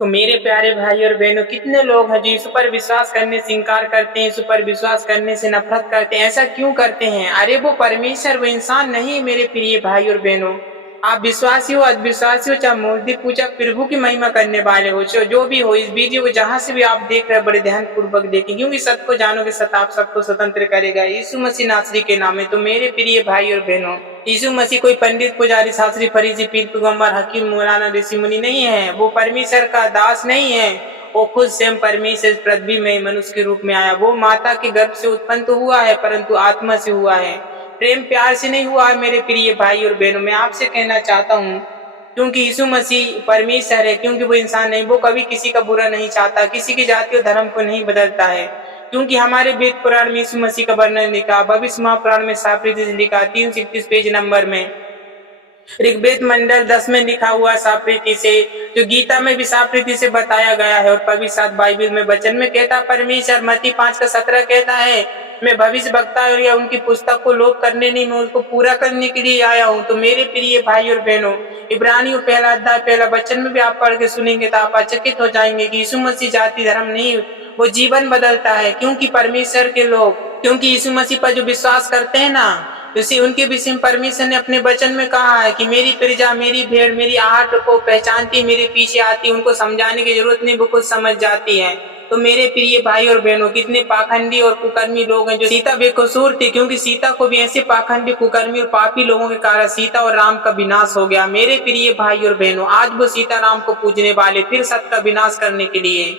तो मेरे प्यारे भाई और बहनों, कितने लोग हैं जो यीशु पर विश्वास करने से इनकार करते हैं, यीशु पर विश्वास करने से नफरत करते हैं। ऐसा क्यों करते हैं? अरे वो परमेश्वर, वो इंसान नहीं। मेरे प्रिय भाई और बहनों, आप विश्वासी हो, अविश्वासी हो, चाहे मूर्ति पूजक, प्रभु की महिमा करने वाले हो, जो भी हो, इस वीडियो को जहां से भी आप देख रहे हैं बड़े ध्यान पूर्वक देखें, क्योंकि सत्य को जानोगे, सत्य आप सबको स्वतंत्र करेगा यीशु मसीह नासरी के नाम में। तो मेरे प्रिय भाई और बहनों, यीशु मसीह कोई पंडित, पुजारी, शास्त्री, फरीसी, पीर, पैगंबर, हकीम, मौलाना, ऋषि मुनि नहीं है। वो परमेश्वर का दास नहीं है। वो खुद स्वयं परमेश्वर पृथ्वी में मनुष्य के रूप में आया। वो माता के गर्भ से उत्पन्न तो हुआ है, परंतु आत्मा से हुआ है, प्रेम प्यार से नहीं हुआ है। मेरे प्रिय भाई और बहनों, मैं आपसे कहना चाहता हूँ, क्योंकि यीशु मसीह परमेश्वर है, क्योंकि वो इंसान नहीं, वो कभी किसी का बुरा नहीं चाहता, किसी की जाति और धर्म को नहीं बदलता है। क्योंकि हमारे वेद पुराण में यीशु मसीह का वर्णन लिखा, भविष्य महापुराण में साफ रीति से लिखा, 331 पेज नंबर में, ऋग्वेद मंडल 10 में लिखा हुआ साफ रीति से, जो गीता में भी साफ रीति से बताया गया है, और पवित्र शास्त्र बाइबल में वचन में कहता परमेश्वर, मत्ती 5:17 कहता है, मैं भविष्य वक्ता और या उनकी पुस्तक को लोप करने नहीं, मैं उसको पूरा करने के लिए आया हूँ। तो मेरे प्रिय भाई और बहनों, इब्रानियों पहला अध्याय पहला वचन में भी आप पढ़ के सुनेंगे तो आप आश्चर्यचकित हो जाएंगे कि यीशु मसीह जाति धर्म नहीं, वो जीवन बदलता है। क्योंकि परमेश्वर के लोग, क्योंकि यीशु मसीह पर जो विश्वास करते हैं ना, उसी उनके विषय में परमेश्वर ने अपने वचन में कहा है कि मेरी प्रजा, मेरी भेड़ मेरी आहट को पहचानती, मेरे पीछे आती, उनको समझाने की जरूरत नहीं, वो खुद समझ जाती है। तो मेरे प्रिय भाई और बहनों, कितने पाखंडी और कुकर्मी लोग हैं। जो सीता बेकसूर थी, क्योंकि सीता को भी ऐसे पाखंडी, कुकर्मी और पापी लोगों के कारण सीता और राम का विनाश हो गया। मेरे प्रिय भाई और बहनों, आज वो सीता राम को पूजने वाले फिर सत्य का विनाश करने के लिए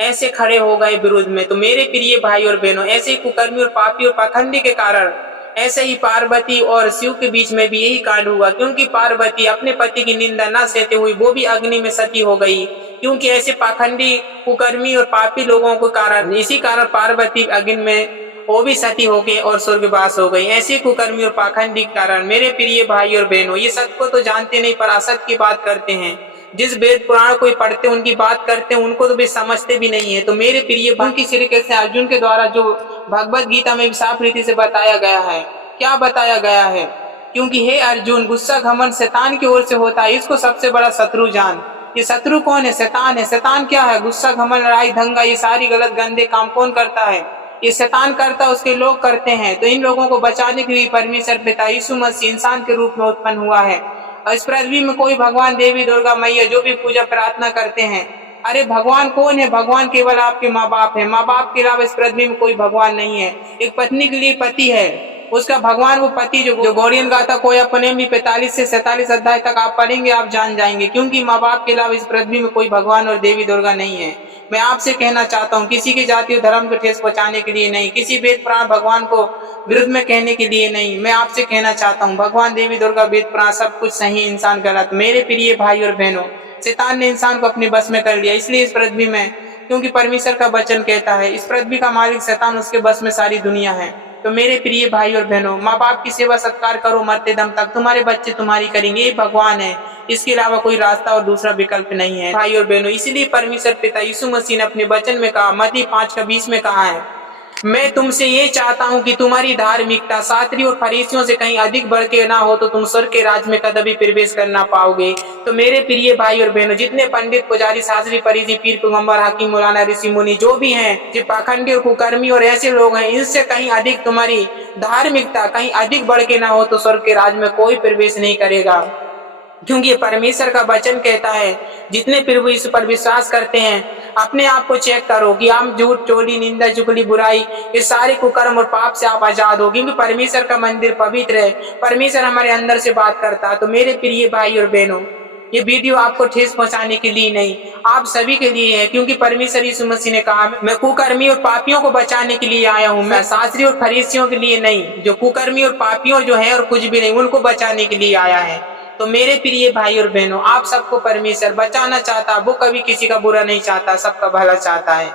ऐसे खड़े हो गए विरोध में। तो मेरे प्रिय भाई और बहनों, ऐसे ही कुकर्मी और पापी और पाखंडी के कारण ऐसे ही पार्वती और शिव के बीच में भी यही कांड हुआ। क्योंकि पार्वती अपने पति की निंदा न सहते हुई वो भी अग्नि में सती हो गई। क्योंकि ऐसे पाखंडी, कुकर्मी और पापी लोगों के कारण, इसी कारण पार्वती अग्नि में वो भी सती हो गई और स्वर्गवास हो गई। ऐसे कुकर्मी और पाखंडी के कारण मेरे प्रिय भाई और बहनों, ये सत्य को तो जानते नहीं पर असत्य की बात करते हैं। जिस वेद पुराण को पढ़ते हैं, उनकी बात करते हैं, उनको तो भी समझते भी नहीं है। तो मेरे प्रिय भाई, श्री कृष्ण अर्जुन के द्वारा जो भगवत गीता में साफ रीति से बताया गया है, क्या बताया गया है? क्योंकि हे अर्जुन, गुस्सा घमंड शैतान की ओर से होता है, इसको सबसे बड़ा शत्रु जान। ये शत्रु कौन है? शैतान है। शैतान क्या है? गुस्सा घमंड लड़ाई दंगा, ये सारी गलत गंदे काम कौन करता है? ये शैतान करता है, उसके लोग करते हैं। तो इन लोगों को बचाने के लिए परमेश्वर पिता यीशु मसीह इंसान के रूप में उत्पन्न हुआ है। और इस पृथ्वी में कोई भगवान, देवी, दुर्गा मैया जो भी पूजा प्रार्थना करते हैं, अरे भगवान कौन है? भगवान केवल आपके माँ बाप है। माँ बाप के अलावा इस पृथ्वी में कोई भगवान नहीं है। एक पत्नी के लिए पति है, उसका भगवान वो पति। जो गौड़ियन गाथा कोया पुणे में 45 से 47 अध्याय तक आप पढ़ेंगे, आप जान जाएंगे। क्योंकि माँ बाप के अलावा इस पृथ्वी में कोई भगवान और देवी दुर्गा नहीं है। मैं आपसे कहना चाहता हूँ, किसी की जाति और धर्म को ठेस पहुंचाने के लिए नहीं, किसी वेद पुराण भगवान को विरुद्ध में कहने के लिए नहीं, मैं आपसे कहना चाहता हूँ, भगवान, देवी, दुर्गा, वेद पुराण सब कुछ सही, इंसान गलत। मेरे प्रिय भाई और बहनों, शैतान ने इंसान को अपने बस में कर लिया। इसलिए इस पृथ्वी में, क्योंकि परमेश्वर का वचन कहता है, इस पृथ्वी का मालिक शैतान, उसके बस में सारी दुनिया है। तो मेरे प्रिय भाई और बहनों, माँ बाप की सेवा सत्कार करो मरते दम तक, तुम्हारे बच्चे तुम्हारी करेंगे। ये भगवान है, इसके अलावा कोई रास्ता और दूसरा विकल्प नहीं है। भाई और बहनों, इसलिए परमेश्वर पिता यीशु मसीह ने अपने वचन में कहा, मत्ती 5:20 में कहा है, मैं तुमसे ये चाहता हूँ कि तुम्हारी धार्मिकता शास्त्री और फरीसियों से कहीं अधिक बढ़ के ना हो, तो तुम स्वर्ग के राज में कभी प्रवेश कर ना पाओगे। तो मेरे प्रिय भाई और बहनों, जितने पंडित, पुजारी, शास्त्री, फरीसी, पीर, पैगंबर, हकीम, मौलाना, ऋषि मुनि जो भी हैं, जो पाखंडी और कुकर्मी और ऐसे लोग हैं, इनसे कहीं अधिक तुम्हारी धार्मिकता कहीं अधिक बढ़ के ना हो, तो स्वर्ग के राज में कोई प्रवेश नहीं करेगा। क्योंकि परमेश्वर का वचन कहता है, जितने प्रभु यीशु पर विश्वास करते हैं, अपने आप को चेक करो कि आप झूठ, चोरी, निंदा, चुगली, बुराई, ये सारे कुकर्म और पाप से आप आजाद हो। क्योंकि परमेश्वर का मंदिर पवित्र है, परमेश्वर हमारे अंदर से बात करता है। तो मेरे प्रिय भाई और बहनों, ये वीडियो आपको ठेस पहुंचाने के लिए नहीं, आप सभी के लिए है। क्योंकि परमेश्वर यीशु मसीह ने कहा, मैं कुकर्मी और पापियों को बचाने के लिए आया हूँ, मैं शास्त्री और फरीसियों के लिए नहीं। जो कुकर्मी और पापियों जो है और कुछ भी नहीं, उनको बचाने के लिए आया है। तो मेरे प्रिय भाई और बहनों, आप सबको परमेश्वर बचाना चाहता, वो कभी किसी का बुरा नहीं चाहता, सबका भला चाहता है।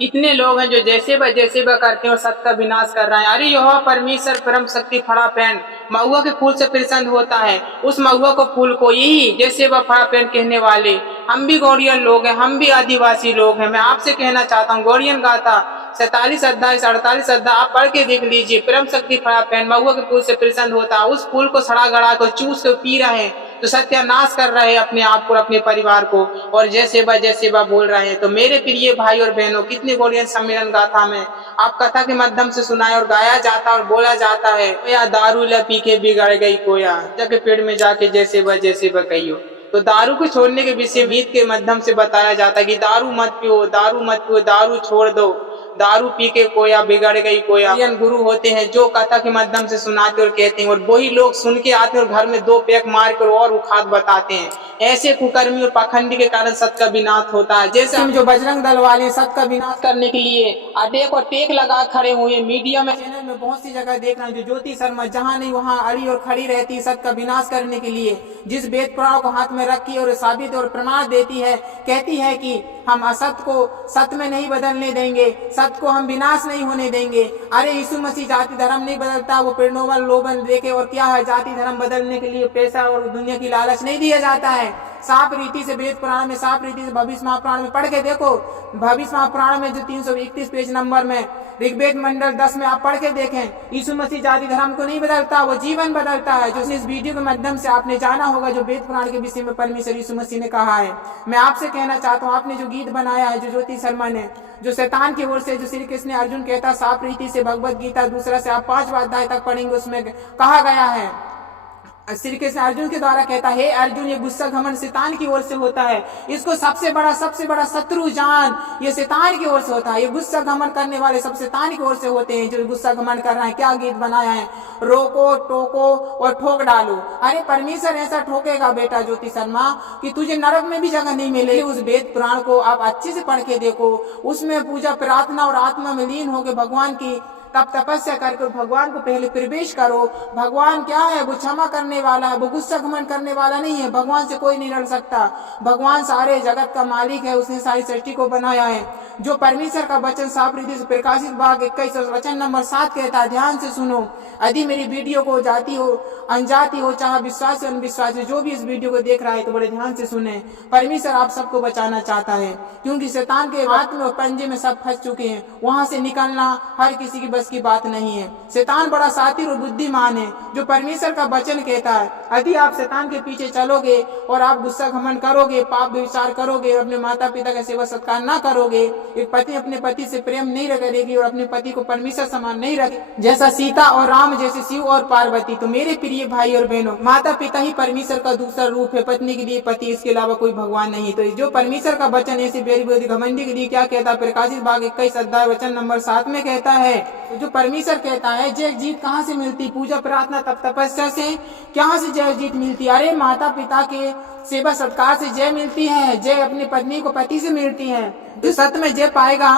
कितने लोग हैं जो जैसे व करते हैं और सत्य का विनाश कर रहे हैं। अरे यहोवा परमेश्वर परम शक्ति फड़ा पहन महुआ के फूल से प्रसन्न होता है। उस महुआ को फूल को यही जैसे वह फड़ा पहन कहने वाले हम भी गौड़ियन लोग हैं, हम भी आदिवासी लोग हैं। मैं आपसे कहना चाहता हूँ, गौड़ियन गाथा 47 अध्याय 48 अध्याय आप पढ़ के देख लीजिए। परम शक्ति फड़ा पहन महुआ के फूल से प्रसन्न होता है। उस फूल को सड़ा गड़ा को चूस के पी रहे हैं, तो सत्यानाश कर रहे हैं अपने आप को और अपने परिवार को, और जय सेवा बोल रहे हैं। तो मेरे प्रिय भाई और बहनों, कितने गोलियन सम्मेलन गाथा में आप कथा के माध्यम से सुनाए और गाया जाता और बोला जाता है, या दारू ला पी के बिगड़ गई कोया, जाके पेड़ में जाके जय सेवा कहियो। तो दारू को छोड़ने के विषय गीत के माध्यम से बताया जाता है कि दारू मत पियो, दारू छोड़ दो, दारू पी के कोया बिगड़ गई कोया। गुरु होते हैं जो कथा के माध्यम से सुनाते और कहते हैं, और वही लोग सुन के आते हैं और घर में 2 पैक मार कर और उखाद बताते हैं। ऐसे कुकर्मी और पाखंडी के कारण सत का विनाश होता है। जैसे हम जो बजरंग दल वाले सत का विनाश करने के लिए अडेक और टेक लगा खड़े हुए, मीडिया में चैनल में बहुत सी जगह देख रहे हैं, जो ज्योति शर्मा जहाँ नहीं वहाँ अड़ी और खड़ी रहती है सत का विनाश करने के लिए, जिस वेद पुराण को हाथ में रखी और साबित और प्रमाण देती है, कहती है कि हम असत को सत्य में नहीं बदलने देंगे, सत्य को हम विनाश नहीं होने देंगे। अरे यीशु मसीह जाति धर्म नहीं बदलता, वो प्रलोभन लोभन देके, और क्या है, जाति धर्म बदलने के लिए पैसा और दुनिया की लालच नहीं दिया जाता है। साफ रीति से वेद पुराण में, साफ रीति से भविष्य महापुराण में पढ़ के देखो। भविष्य महापुराण में जो 331 पेज नंबर में ऋग्वेद मंडल 10 में आप पढ़ के देखें, यीशु मसीह जाति धर्म को नहीं बदलता, वो जीवन बदलता है। जो इस वीडियो के माध्यम से आपने जाना होगा, जो वेद पुराण के विषय में परमेश्वर यीशु मसीह ने कहा है। मैं आपसे कहना चाहता हूँ, आपने जो गीत बनाया है, जो ज्योति शर्मा ने, जो शैतान की ओर से, जो श्री कृष्ण अर्जुन कहता साफ रीति से भगवत गीता 2 से आप 5वां अध्याय तक पढ़ेंगे, उसमें कहा गया है, श्री कृष्ण अर्जुन के द्वारा कहता है, हे अर्जुन, ये गुस्सा घमंड शैतान की ओर से होता है, इसको सबसे बड़ा शत्रु जान, ये शैतान की ओर से होता है। ये गुस्सा घमंड करने वाले सब शैतान की ओर से होते हैं, जो गुस्सा घमंड कर रहे हैं। क्या गीत बनाया है, रोको टोको और ठोक डालो। अरे परमेश्वर ऐसा ठोकेगा बेटा ज्योति शर्मा कि तुझे नरक में भी जगह नहीं मिलेगी। उस वेद पुराण को आप अच्छे से पढ़ के देखो, उसमें पूजा प्रार्थना और आत्मा में लीन होकर भगवान की तब तपस्या करके भगवान को पहले प्रवेश करो। भगवान क्या है, वो क्षमा करने वाला है, वो गुस्सा घमंड करने वाला नहीं है। भगवान से कोई नहीं लड़ सकता। भगवान सारे जगत का मालिक है, उसने सारी सृष्टि को बनाया है। जो परमेश्वर का वचन साफ रीति से प्रकाशित भाग 21 वचन नंबर 7 कहता है, ध्यान से सुनो। यदि मेरी वीडियो को जाती हो अनजाती हो, चाहे विश्वास या अनविश्वास, जो भी इस वीडियो को देख रहा है, तो बड़े ध्यान से सुने। परमेश्वर आप सबको बचाना चाहता है, क्योंकि शैतान के हाथ में और पंजे में सब फंस चुके हैं। वहां से निकलना हर किसी की बस की बात नहीं है। शैतान बड़ा शातिर और बुद्धिमान है। जो परमेश्वर का वचन कहता है, यदि आप शैतान के पीछे चलोगे और आप गुस्सा घमंड करोगे, पाप विचार करोगे, और अपने माता पिता का सेवा सत्कार न करोगे, एक पति अपने पति से प्रेम नहीं करेगी और अपने पति को परमेश्वर समान नहीं रखेगी, जैसा सीता और राम, जैसे शिव और पार्वती। तो मेरे प्रिय भाई और बहनों, माता पिता ही परमेश्वर का दूसरा रूप है, पत्नी के लिए पति, इसके अलावा कोई भगवान नहीं। तो जो परमेश्वर का वचन ऐसे बेरी घमंडी के लिए क्या कहता है, प्रकाशित भाग 21 अध्याय वचन नंबर 7 में कहता है, जो परमेश्वर कहता है, जय जीत कहाँ से मिलती, पूजा प्रार्थना तप तपस्या से कहाँ से जय जीत मिलती। अरे माता पिता के सेवा सत्कार से जय मिलती है, जय अपनी पत्नी को पति से मिलती है। जो सत्य में जय पाएगा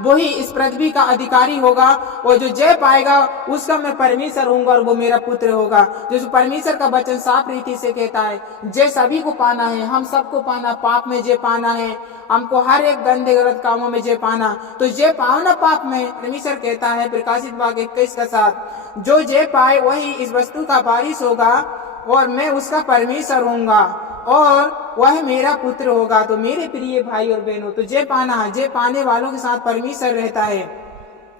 वही इस पृथ्वी का अधिकारी होगा, और जो जय पाएगा उसका मैं परमेश्वर होऊंगा और वो मेरा पुत्र होगा। जो परमेश्वर का वचन साफ रीति से कहता है, जय सभी को पाना है, हम सबको पाना, पाप में जय पाना है, हमको हर एक गंदे गलत कामों में जय पाना। तो जय पाओ ना पाप में। परमेश्वर कहता है प्रकाशित भाग 21 का 7, जो जय पाए वही इस वस्तु का वारिस होगा और मैं उसका परमेश्वर होऊंगा और वह मेरा पुत्र होगा। तो मेरे प्रिय भाई और बहनों, तो जय पाना, जय पाने वालों के साथ परमेश्वर रहता है,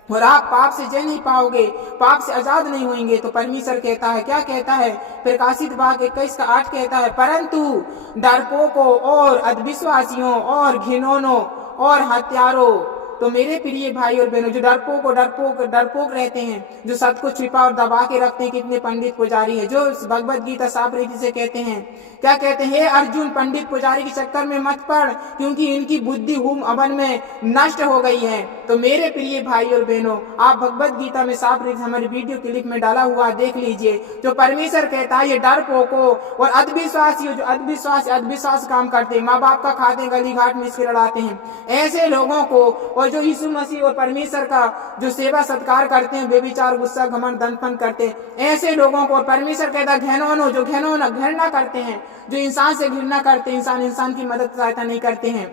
और आप पाप से जय नहीं पाओगे, पाप से आजाद नहीं होंगे। तो परमेश्वर कहता है, क्या कहता है, प्रकाशित भाग 21 का 8 कहता है, परंतु डरपोकों और अविश्वासियों और घिनौनों और हत्यारों। तो मेरे प्रिय भाई और बहनों, जो डरपोक रहते हैं, जो सत्य को छिपा और दबा के रखते हैं, कितने पंडित पुजारी है, जो भगवत गीता साफ रीति से कहते हैं, क्या कहते हैं, हे अर्जुन, पंडित पुजारी के चक्कर में मत पड़, क्योंकि इनकी बुद्धि हुम अवन में नष्ट हो गई है। तो मेरे प्रिय भाई और बहनों, आप भगवत गीता में साफ रीति हमारे वीडियो क्लिप में डाला हुआ देख लीजिए। जो परमेश्वर कहता है, ये डरपोकों और अविश्वासियों, जो अविश्वास काम करते हैं, माँ बाप का खाते हैं, गली घाट में इसके लड़ाते हैं, ऐसे लोगों को, और जो यीशु मसीह और परमेश्वर का जो सेवा सत्कार करते हैं, बेविचार गुस्सा घमंड दंडपन करते हैं, ऐसे लोगों को परमेश्वर कहता है, घिनौनों, जो घृणा करते हैं, जो इंसान से घृणा करते हैं, इंसान की मदद सहायता नहीं करते हैं,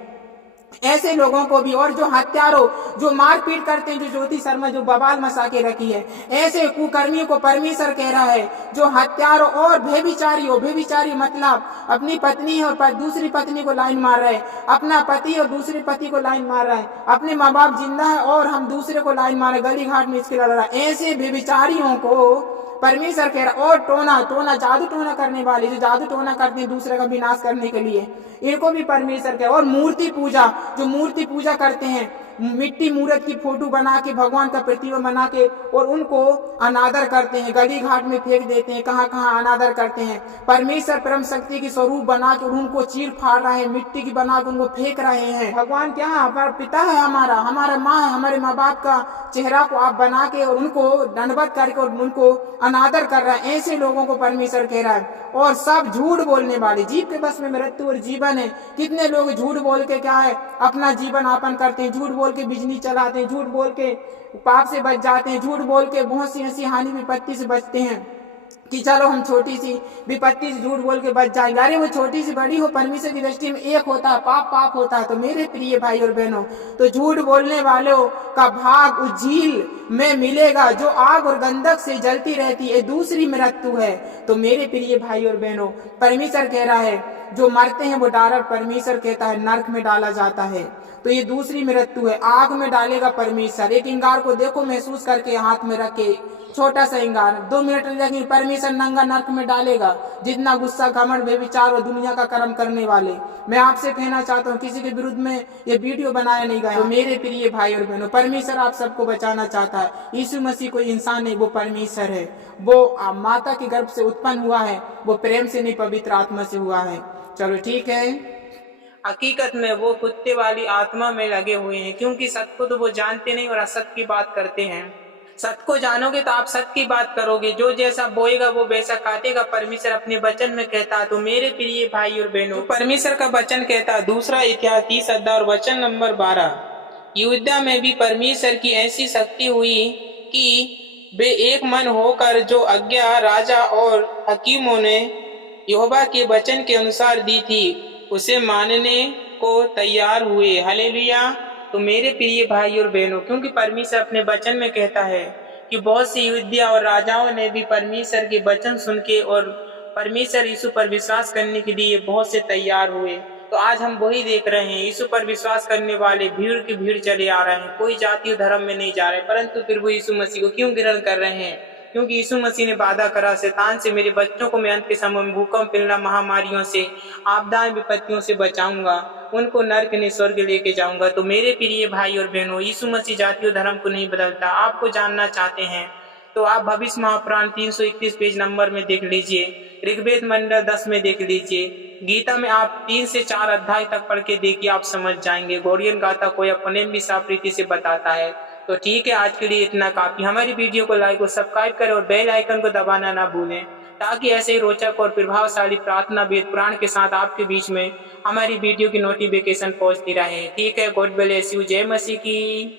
ऐसे लोगों को भी, और जो हत्यारों, जो मारपीट करते हैं, जो ज्योति शर्मा जो बवाल मचा के रखी है, ऐसे कुकर्मियों को परमेश्वर कह रहा है, जो हत्यारों और भेविचारी मतलब अपनी पत्नी और दूसरी पत्नी को लाइन मार रहे हैं, अपना पति और दूसरे पति को लाइन मार रहा है, अपने माँ बाप जिंदा है और हम दूसरे को लाइन मार रहे, गली घाट में इसके लड़ रहा है, ऐसे भेविचारियों को परमेश्वर कह रहा और टोना जादू टोना करने वाले जो जादू टोना करते हैं दूसरे का विनाश करने के लिए, इनको भी परमेश्वर कह, और मूर्ति पूजा जो मूर्ति पूजा करते हैं, मिट्टी मूर्त की फोटो बना के भगवान का प्रतिमा बना के और उनको अनादर करते हैं, गली घाट में फेंक देते हैं, कहाँ कहाँ अनादर करते हैं। परमेश्वर परम शक्ति की स्वरूप बना के उनको चीर फाड़ रहे हैं, मिट्टी की बना के उनको फेंक रहे हैं। भगवान क्या है? हमारा पिता है, हमारा माँ है, हमारे माँ बाप का चेहरा को आप बना के और उनको दंडवत करके और उनको अनादर कर रहे हैं। ऐसे लोगों को परमेश्वर कह रहा है। और सब झूठ बोलने वाले, जीव के बस में मृत्यु और जीवन है। कितने लोग झूठ बोल के क्या है अपना जीवन यापन करते हैं, झूठ बोल के बिजली चलाते हैं, झूठ बोल के पाप से बच जाते हैं, झूठ बोल के बहुत सी ऐसी हानि विपत्ति से बचते हैं कि चलो हम छोटी सी विपत्ति से झूठ बोल के बच जाएंगे। अरे वो छोटी सी बड़ी हो, परमेश्वर की दृष्टि में एक होता है, पाप होता है। तो मेरे प्रिय भाई और बहनों, तो झूठ बोलने वालों का भाग उस झील में मिलेगा जो आग और गंधक से जलती रहती है, दूसरी मृत्यु है। तो मेरे प्रिय भाई और बहनों, परमेश्वर कह रहा है जो मरते हैं वो डायरेक्ट परमेश्वर कहता है नरक में डाला जाता है। तो ये दूसरी मृत्यु है, आग में डालेगा परमेश्वर। एक इंगार को देखो महसूस करके, हाथ में रख के, छोटा सा इंगार 2 मिनट लगेंगे, परमेश्वर नंगा नरक में डालेगा। जितना गुस्सा, घमंड, बेविचार और दुनिया का कर्म करने वाले। मैं आपसे कहना चाहता हूँ, किसी के विरुद्ध में ये वीडियो बनाया नहीं गया। तो मेरे प्रिय भाई और बहनों, परमेश्वर आप सबको बचाना चाहता है। यीशु मसीह कोई इंसान नहीं, वो परमेश्वर है। वो माता के गर्भ से उत्पन्न हुआ है, वो प्रेम से नहीं पवित्र आत्मा से हुआ है। चलो ठीक है। हकीकत में वो कुत्ते वाली आत्मा में लगे हुए हैं, क्योंकि सत्य को तो वो जानते नहीं और असत्य की बात करते हैं। सत्य को जानोगे तो आप सत्य की बात करोगे, जो जैसा बोएगा वो वैसा काटेगा, परमेश्वर अपने वचन में कहता है। तो मेरे प्रिय भाई और बहनों, परमेश्वर का वचन कहता है, दूसरा इतिहास 30 अध्याय और वचन नंबर 12, यहूदा में भी परमेश्वर की ऐसी शक्ति हुई कि वे एक मन होकर जो आज्ञा राजा और हकीमों ने यहोवा के वचन के अनुसार दी थी उसे मानने को तैयार हुए। हालेलुया। तो मेरे प्रिय भाई और बहनों, क्योंकि परमेश्वर अपने वचन में कहता है कि बहुत सी यहूदिया और राजाओं ने भी परमेश्वर के वचन सुन के और परमेश्वर यीशु पर विश्वास करने के लिए बहुत से तैयार हुए। तो आज हम वही देख रहे हैं, यीशु पर विश्वास करने वाले भीड़ की भीड़ चले आ रहे हैं। कोई जातीय धर्म में नहीं जा रहे, परंतु फिर वो यीशु मसीह को क्यों ग्रहण कर रहे हैं? क्योंकि यीशु मसीह ने वादा करा, शैतान से मेरे बच्चों को मैं अंत के समय में भूकंप, पिलना, महामारियों से, आपदाएं, विपत्तियों से बचाऊंगा, उनको नरक ने स्वर्ग लेके जाऊंगा। तो मेरे प्रिय भाई और बहनों, यीशु मसीह जातीय धर्म को नहीं बदलता। आपको जानना चाहते हैं तो आप भविष्य महापुराण 331 पेज नंबर में देख लीजिए, ऋग्वेद मंडल 10 में देख लीजिए, गीता में आप 3 से 4 अध्याय तक पढ़ के देखिए, आप समझ जाएंगे। गौड़ियन गाथा को अपने भी साफ रीति से बताता है। तो ठीक है, आज के लिए इतना काफी। हमारी वीडियो को लाइक और सब्सक्राइब करें और बेल आइकन को दबाना ना भूलें, ताकि ऐसे ही रोचक और प्रभावशाली प्रार्थना वेद पुराण के साथ आपके बीच में हमारी वीडियो की नोटिफिकेशन पहुंचती रहे। ठीक है, गॉड ब्लेस यू। जय मसीह की।